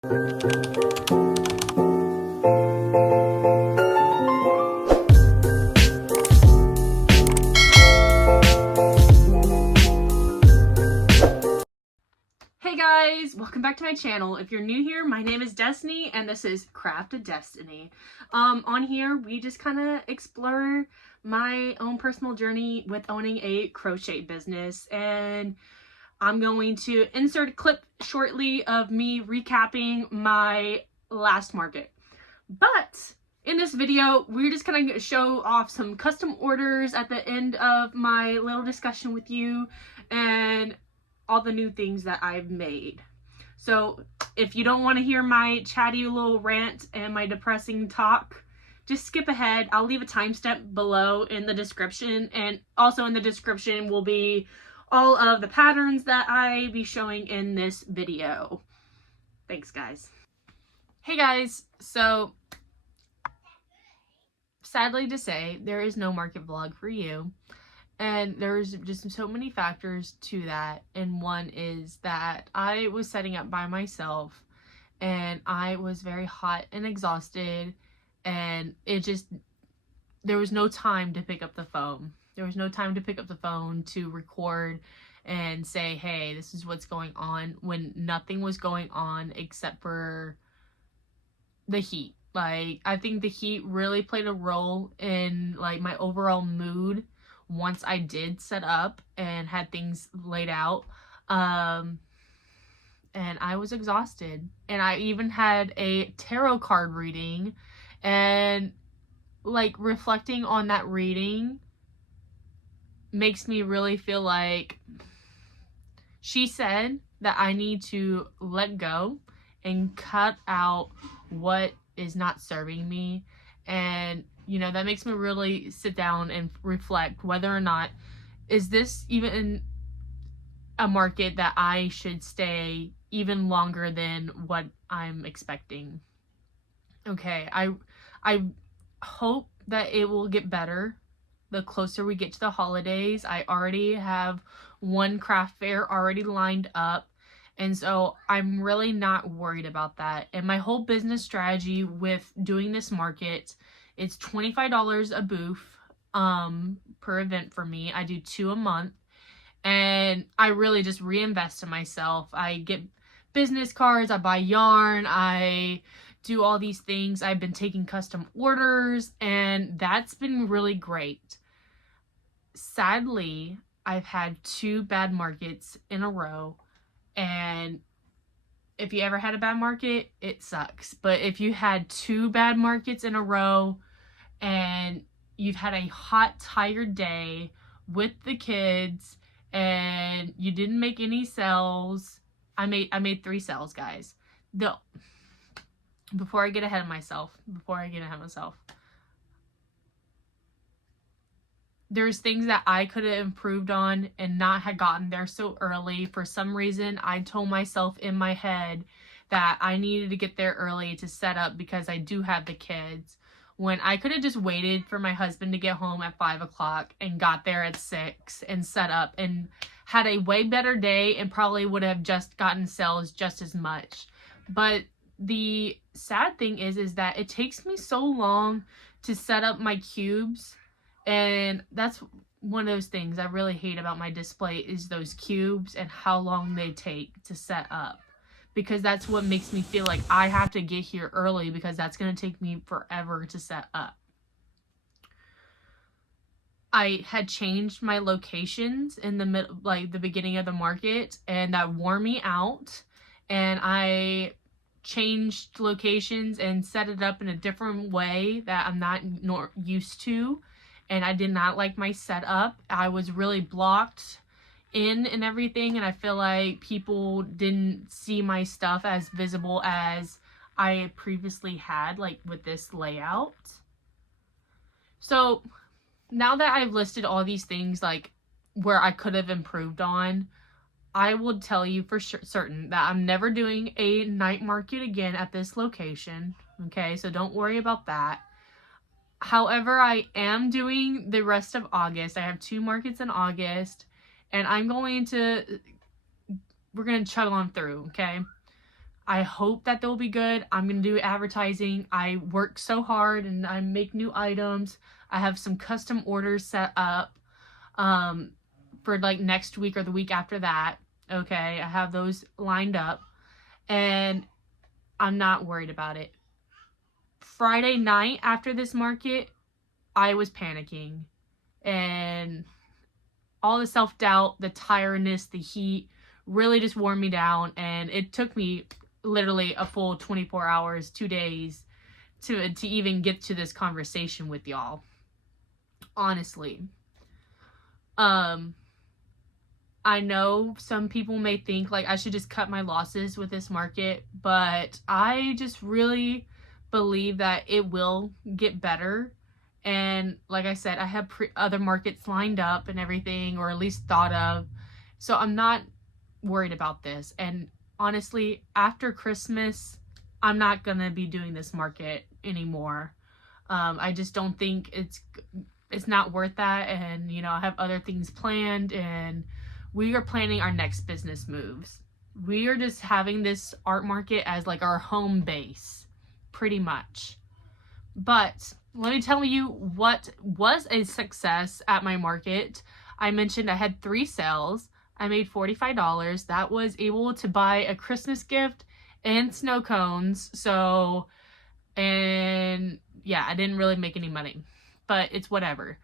Hey guys, welcome back to my channel. If you're new here, my name is Destiny and this is Craft of Destiny. On here we just kind of explore my own personal journey with owning a crochet business, and I'm going to insert a clip shortly of me recapping my last market. But in this video, we're just going to show off some custom orders at the end of my little discussion with you and all the new things that I've made. So if you don't want to hear my chatty little rant and my depressing talk, just skip ahead. I'll leave a timestamp below in the description, and also in the description will be all of the patterns that I be showing in this video. Thanks guys. Hey guys, so sadly to say, there is no market vlog for you. And there's just so many factors to that. And one is that I was setting up by myself and I was very hot and exhausted, and there was no time to pick up the phone. There was no time to pick up the phone to record and say, hey, this is what's going on, when nothing was going on except for the heat. Like, I think the heat really played a role in like my overall mood once I did set up and had things laid out. And I was exhausted. And I even had a tarot card reading, and like reflecting on that reading makes me really feel like she said that I need to let go and cut out what is not serving me. And you know, that makes me really sit down and reflect whether or not, is this even a market that I should stay even longer than what I'm expecting. Okay, I hope that it will get better the closer we get to the holidays. I already have one craft fair already lined up, and so I'm really not worried about that. And my whole business strategy with doing this market, it's $25 a booth per event for me. I do 2 a month, and I really just reinvest in myself. I get business cards, I buy yarn, I do all these things. I've been taking custom orders, and that's been really great. Sadly, I've had 2 bad markets in a row, and if you ever had a bad market, it sucks. But if you had 2 bad markets in a row and you've had a hot, tired day with the kids and you didn't make any sales, I made 3 sales, guys. Before I get ahead of myself, there's things that I could have improved on and not had gotten there so early. For some reason, I told myself in my head that I needed to get there early to set up because I do have the kids, when I could have just waited for my husband to get home at 5 o'clock and got there at 6 and set up and had a way better day, and probably would have just gotten sales just as much. But the sad thing is that it takes me so long to set up my cubes. And that's one of those things I really hate about my display, is those cubes and how long they take to set up. Because that's what makes me feel like I have to get here early, because that's going to take me forever to set up. I had changed my locations in the middle, like the beginning of the market, and that wore me out. And I changed locations and set it up in a different way that I'm not used to. And I did not like my setup. I was really blocked in and everything, and I feel like people didn't see my stuff as visible as I previously had, like with this layout. So now that I've listed all these things like where I could have improved on, I will tell you for certain that I'm never doing a night market again at this location. Okay, so don't worry about that. However, I am doing the rest of August. I have 2 markets in August, and we're going to chug on through, okay? I hope that they'll be good. I'm going to do advertising. I work so hard and I make new items. I have some custom orders set up for like next week or the week after that. Okay, I have those lined up and I'm not worried about it. Friday night after this market, I was panicking and all the self-doubt, the tiredness, the heat really just wore me down, and it took me literally a full 24 hours, 2 days to even get to this conversation with y'all. Honestly. I know some people may think like I should just cut my losses with this market, but I just really believe that it will get better. And like I said, I have other markets lined up and everything, or at least thought of. So I'm not worried about this. And honestly, after Christmas, I'm not going to be doing this market anymore. I just don't think it's not worth that. And, you know, I have other things planned, and we are planning our next business moves. We are just having this art market as like our home base, pretty much. But let me tell you what was a success at my market. I mentioned I had 3 sales. I made $45. That was able to buy a Christmas gift and snow cones. So, and yeah, I didn't really make any money, but it's whatever.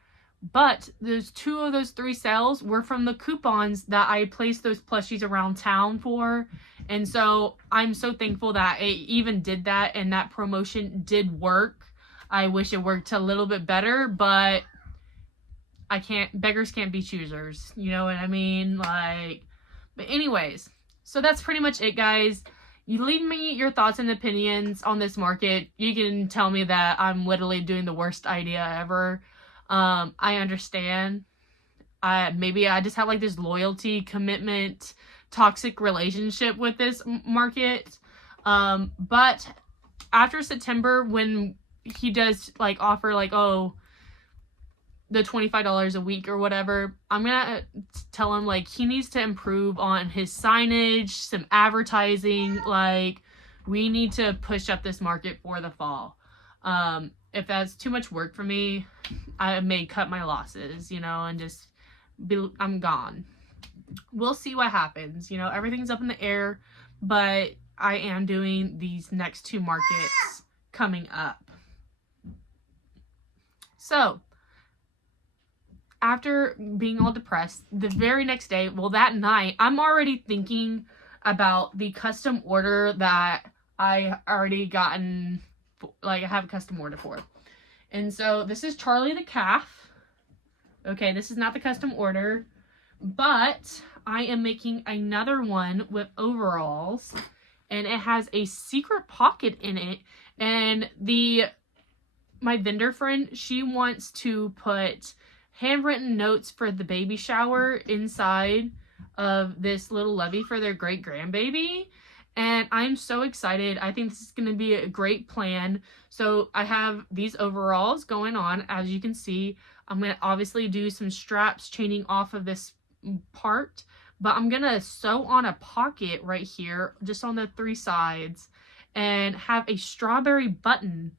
But those 2 of those 3 sales were from the coupons that I placed those plushies around town for. And so I'm so thankful that it even did that, and that promotion did work. I wish it worked a little bit better, but beggars can't be choosers. You know what I mean? Like, but anyways, so that's pretty much it, guys. You leave me your thoughts and opinions on this market. You can tell me that I'm literally doing the worst idea ever. I understand. Maybe I just have like this loyalty, commitment, toxic relationship with this market. But after September, when he does like offer like, oh, the $25 a week or whatever, I'm gonna tell him like he needs to improve on his signage, some advertising. Like, we need to push up this market for the fall. If that's too much work for me, I may cut my losses, you know, and just I'm gone. We'll see what happens. You know, everything's up in the air, but I am doing these next 2 markets coming up. So, after being all depressed, the very next day, well, that night, I'm already thinking about the custom order that I already gotten, like, I have a custom order for. And so, this is Charlie the Calf. Okay, this is not the custom order, but I am making another one with overalls, and it has a secret pocket in it, and my vendor friend, she wants to put handwritten notes for the baby shower inside of this little levy for their great grandbaby. And I'm so excited. I think this is going to be a great plan. So I have these overalls going on. As you can see, I'm going to obviously do some straps chaining off of this part, but I'm going to sew on a pocket right here, just on the 3 sides, and have a strawberry button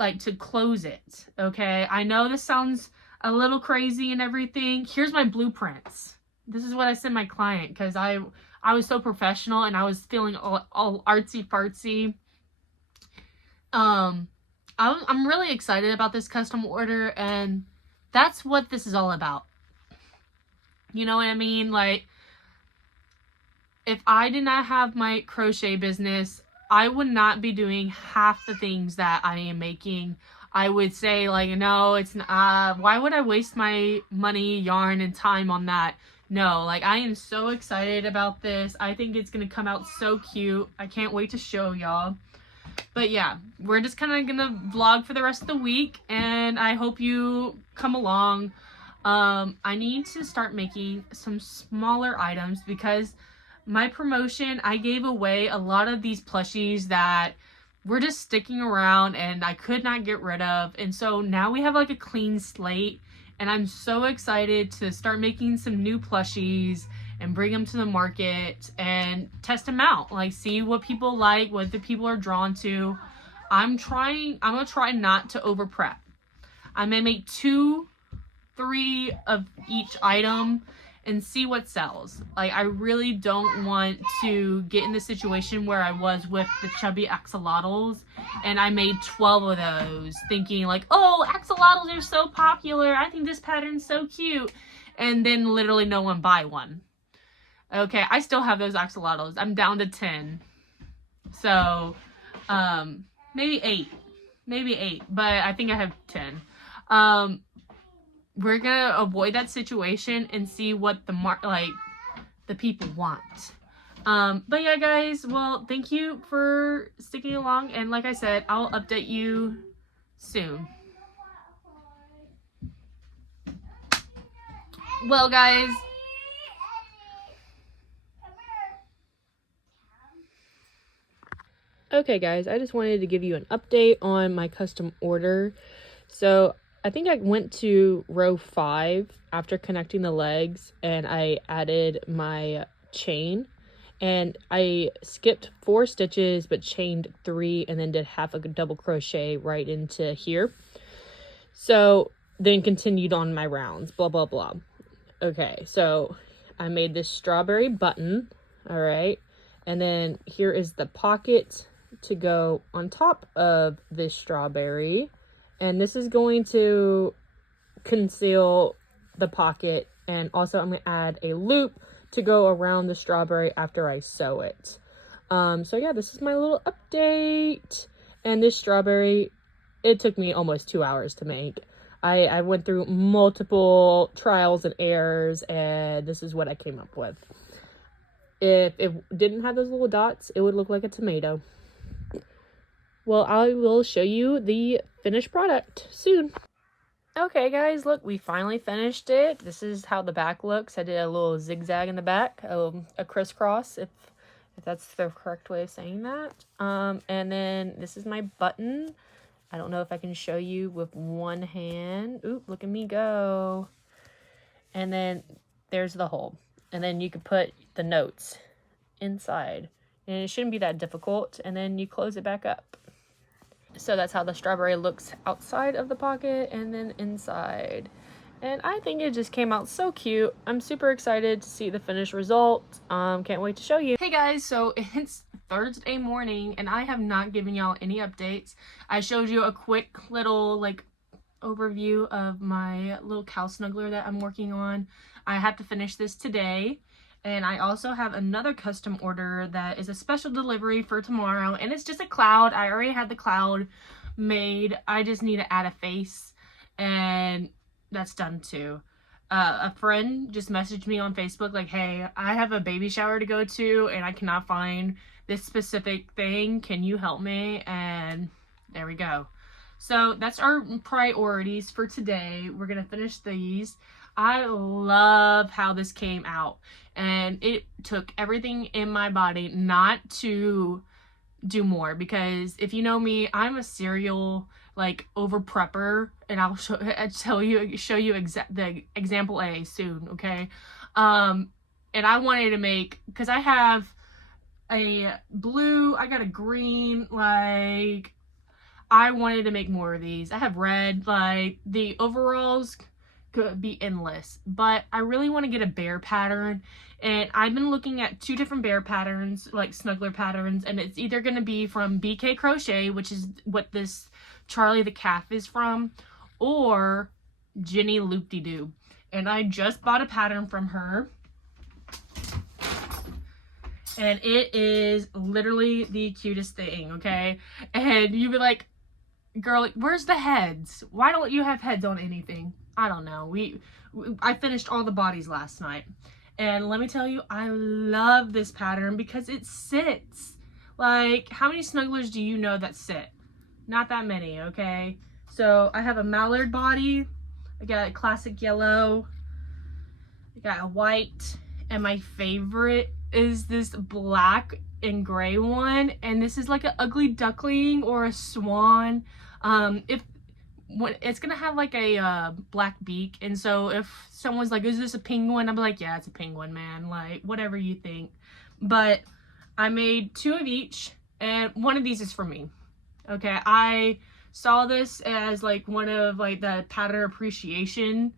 like to close it. Okay, I know this sounds a little crazy and everything. Here's my blueprints. This is what I sent my client, because I was so professional and I was feeling all artsy fartsy. I'm really excited about this custom order, and that's what this is all about. You know what I mean? Like, if I did not have my crochet business, I would not be doing half the things that I am making. I would say, like, no, it's not, why would I waste my money, yarn, and time on that? No, like, I am so excited about this. I think it's going to come out so cute. I can't wait to show y'all. But yeah, we're just kind of going to vlog for the rest of the week, and I hope you come along. I need to start making some smaller items, because my promotion, I gave away a lot of these plushies that were just sticking around and I could not get rid of. And so now we have like a clean slate, and I'm so excited to start making some new plushies and bring them to the market and test them out. Like, see what people like, what the people are drawn to. I'm gonna try not to over prep. I may make 2, 3 of each item and see what sells. Like, I really don't want to get in the situation where I was with the chubby axolotls and I made 12 of those thinking like, oh, axolotls are so popular, I think this pattern's so cute, and then literally no one buy one. Okay, I still have those axolotls. I'm down to 10. So, maybe 8, but I think I have 10. We're gonna avoid that situation and see what the people want. But yeah, guys, well, thank you for sticking along, and like I said, I'll update you soon. Well, guys, okay, guys, I just wanted to give you an update on my custom order. So I think I went to row 5 after connecting the legs, and I added my chain, and I skipped 4 stitches but chained 3 and then did half a double crochet right into here. So then continued on my rounds, blah blah blah. Okay, so I made this strawberry button, all right, and then here is the pocket to go on top of this strawberry. And this is going to conceal the pocket. And also I'm going to add a loop to go around the strawberry after I sew it. So yeah, this is my little update. And this strawberry, it took me almost 2 hours to make. I went through multiple trials and errors, and this is what I came up with. If it didn't have those little dots, it would look like a tomato. Well, I will show you the finished product soon. Okay, guys, look, we finally finished it. This is how the back looks. I did a little zigzag in the back, a crisscross, if that's the correct way of saying that. And then this is my button. I don't know if I can show you with one hand. Oop, look at me go. And then there's the hole. And then you could put the notes inside. And it shouldn't be that difficult. And then you close it back up. So that's how the strawberry looks outside of the pocket and then inside. And I think it just came out so cute. I'm super excited to see the finished result. Can't wait to show you. Hey guys, so it's Thursday morning and I have not given y'all any updates. I showed you a quick little overview of my little cow snuggler that I'm working on. I have to finish this today. And I also have another custom order that is a special delivery for tomorrow. And it's just a cloud. I already had the cloud made. I just need to add a face. And that's done too. A friend just messaged me on Facebook like, hey, I have a baby shower to go to and I cannot find this specific thing. Can you help me? And there we go. So that's our priorities for today. We're going to finish these. I love how this came out, and it took everything in my body not to do more, because if you know me, I'm a serial over prepper, and I'll show you the example A soon, okay? And I wanted to make, because I have a blue, I got a green, I wanted to make more of these. I have red, the overalls could be endless, but I really want to get a bear pattern, and I've been looking at 2 different bear patterns, snuggler patterns, and it's either going to be from BKayCrochet, which is what this Charlie the calf is from, or jennyloopydoo. And I just bought a pattern from her, and it is literally the cutest thing, okay? And you'd be like, girl, where's the heads? Why don't you have heads on anything? I don't know. I finished all the bodies last night. And let me tell you, I love this pattern because it sits. How many snugglers do you know that sit? Not that many, okay? So I have a mallard body. I got a classic yellow. I got a white. And my favorite is this black and gray one. And this is like an ugly duckling or a swan. it's gonna have like a black beak, and so if someone's like, is this a penguin? I'm like, yeah, it's a penguin, man, like whatever you think. But I made 2 of each, and one of these is for me. Okay, I saw this as like one of like the pattern appreciation,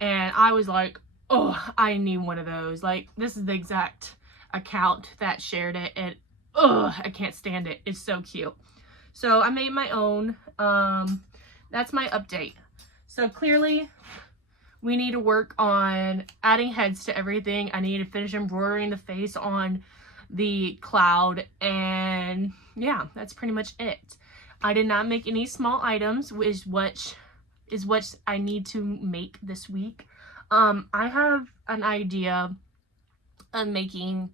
and I was like, oh, I need one of those. Like, this is the exact account that shared it, and I can't stand it. It's so cute. So I made my own. That's my update. So clearly we need to work on adding heads to everything. I need to finish embroidering the face on the cloud, and yeah, that's pretty much it. I did not make any small items, which is what I need to make this week. I have an idea of making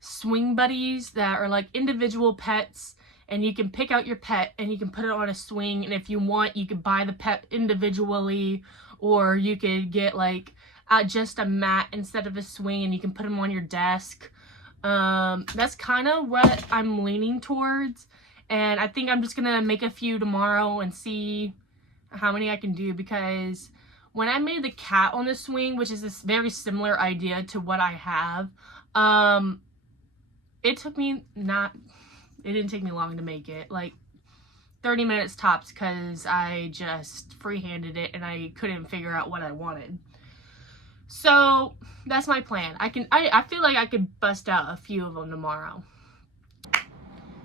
swing buddies that are like individual pets, and you can pick out your pet and you can put it on a swing, and if you want, you could buy the pet individually, or you could get like just a mat instead of a swing and you can put them on your desk. That's kind of what I'm leaning towards, and I think I'm just gonna make a few tomorrow and see how many I can do, because when I made the cat on the swing, which is this very similar idea to what I have, it didn't take me long to make it, like 30 minutes tops, because I just freehanded it and I couldn't figure out what I wanted. So that's my plan. I feel like I could bust out a few of them tomorrow.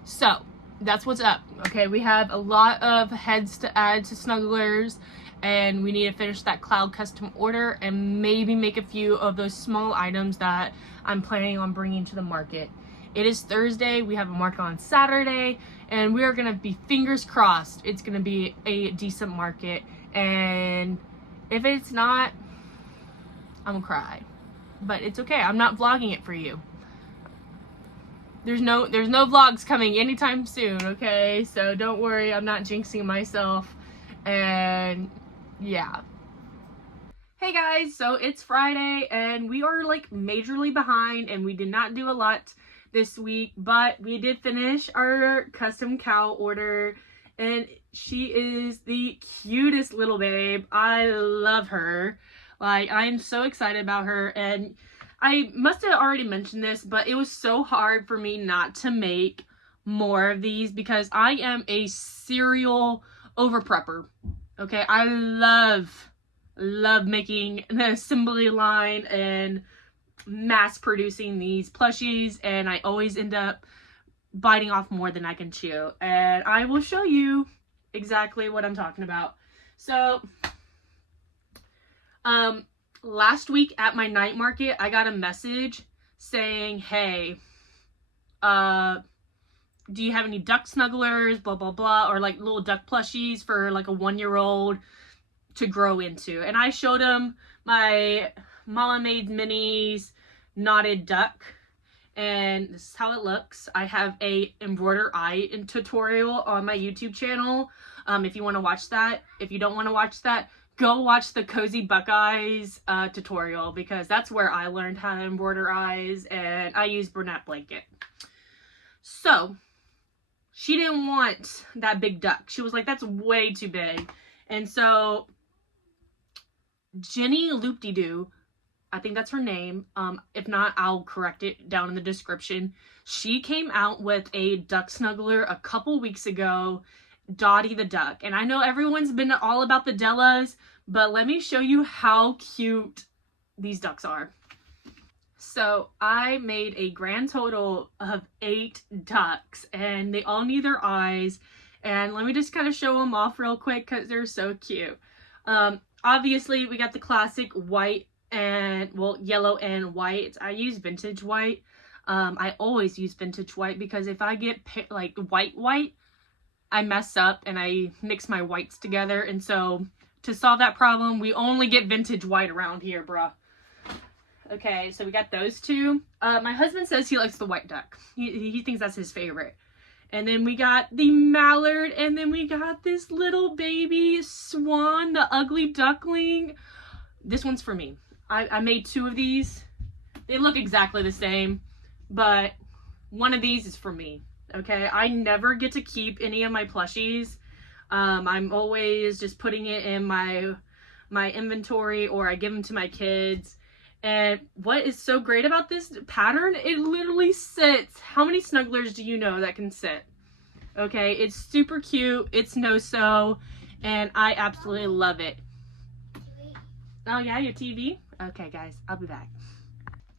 So that's what's up. Okay, we have a lot of heads to add to Snugglers, and we need to finish that cloud custom order and maybe make a few of those small items that I'm planning on bringing to the market. It is Thursday, we have a market on Saturday, and we are gonna be fingers crossed it's gonna be a decent market, and if it's not, I'm gonna cry. But it's okay, I'm not vlogging it for you. There's no vlogs coming anytime soon, okay? So don't worry, I'm not jinxing myself, and yeah. Hey guys, so it's Friday, and we are like majorly behind, and we did not do a lot this week, but we did finish our custom cow order, and she is the cutest little babe. I love her. Like, I am so excited about her, and I must have already mentioned this, but it was so hard for me not to make more of these because I am a serial over prepper. Okay, I love making an assembly line and mass producing these plushies, and I always end up biting off more than I can chew, and I will show you exactly what I'm talking about. So last week at my night market, I got a message saying, hey, do you have any duck snugglers, blah blah blah, or like little duck plushies for like a 1-year-old to grow into. And I showed him my Mama Made Minis knotted duck, and this is how it looks. I have a embroider eye tutorial on my YouTube channel if you want to watch that. If you don't want to watch that, go watch the Cozy Buckeyes tutorial, because that's where I learned how to embroider eyes, and I use Bernat blanket. So she didn't want that big duck. She was like, that's way too big. And so jennyloopydoo, I think that's her name. If not, I'll correct it down in the description. She came out with a duck snuggler a couple weeks ago, Dottie the Duck. And I know everyone's been all about the Dellas, but let me show you how cute these ducks are. So I made a grand total of 8 ducks, and they all need their eyes. And let me just kind of show them off real quick because they're so cute. Obviously, we got the classic white and, well, yellow and white. I use vintage white. I always use vintage white because if I get like white, I mess up and I mix my whites together. And so to solve that problem, we only get vintage white around here, bruh. Okay, so we got those 2. My husband says he likes the white duck. He thinks that's his favorite. And then we got the mallard, and then we got this little baby swan, the ugly duckling. This one's for me. I made 2 of these. They look exactly the same, but one of these is for me. Okay, I never get to keep any of my plushies. I'm always just putting it in my inventory, or I give them to my kids. And what is so great about this pattern, it literally sits. How many Snugglers do you know that can sit? Okay, it's super cute, it's no-sew, and I absolutely love it. Oh yeah, your TV? Okay guys, I'll be back.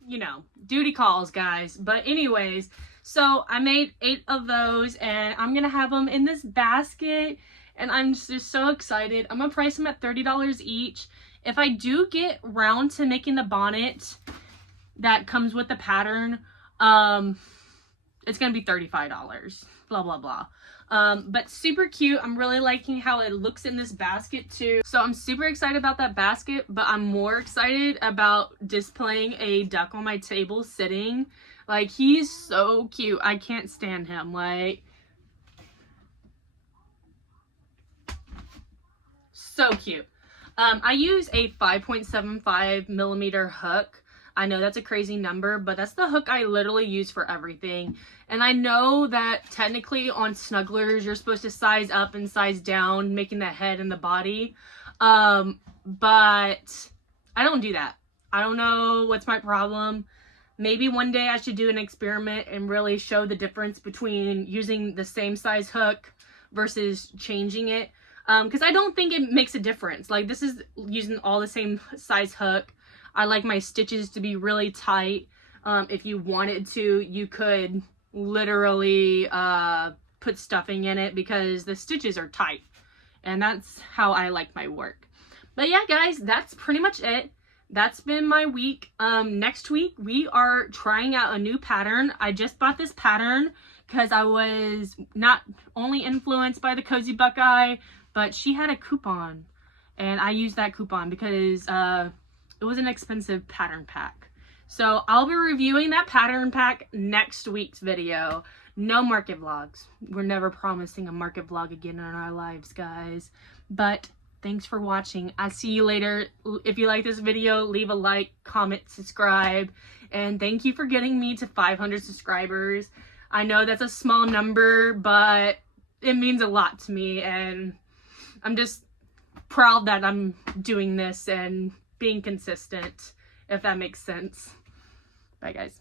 You know, duty calls, guys. But anyways, so I made 8 of those, and I'm gonna have them in this basket, and I'm just so excited. I'm gonna price them at $30 each. If I do get round to making the bonnet that comes with the pattern, it's gonna be $35. Blah blah blah. But super cute. I'm really liking how it looks in this basket too. So I'm super excited about that basket, but I'm more excited about displaying a duck on my table sitting. Like, he's so cute. I can't stand him. Like, so cute. I use a 5.75 millimeter hook. I know that's a crazy number, but that's the hook I literally use for everything. And I know that technically on Snugglers, you're supposed to size up and size down, making the head and the body. But I don't do that. I don't know what's my problem. Maybe one day I should do an experiment and really show the difference between using the same size hook versus changing it. Because I don't think it makes a difference. Like, this is using all the same size hook. I like my stitches to be really tight. If you wanted to, you could literally put stuffing in it because the stitches are tight. And that's how I like my work. But yeah, guys, that's pretty much it. That's been my week. Next week, we are trying out a new pattern. I just bought this pattern because I was not only influenced by the Cozy Buckeye, but she had a coupon. And I used that coupon because it was an expensive pattern pack. So I'll be reviewing that pattern pack next week's video. No market vlogs. We're never promising a market vlog again in our lives, guys. But thanks for watching. I'll see you later. If you like this video, leave a like, comment, subscribe. And thank you for getting me to 500 subscribers. I know that's a small number, but it means a lot to me. And I'm just proud that I'm doing this and being consistent, if that makes sense. Bye, guys.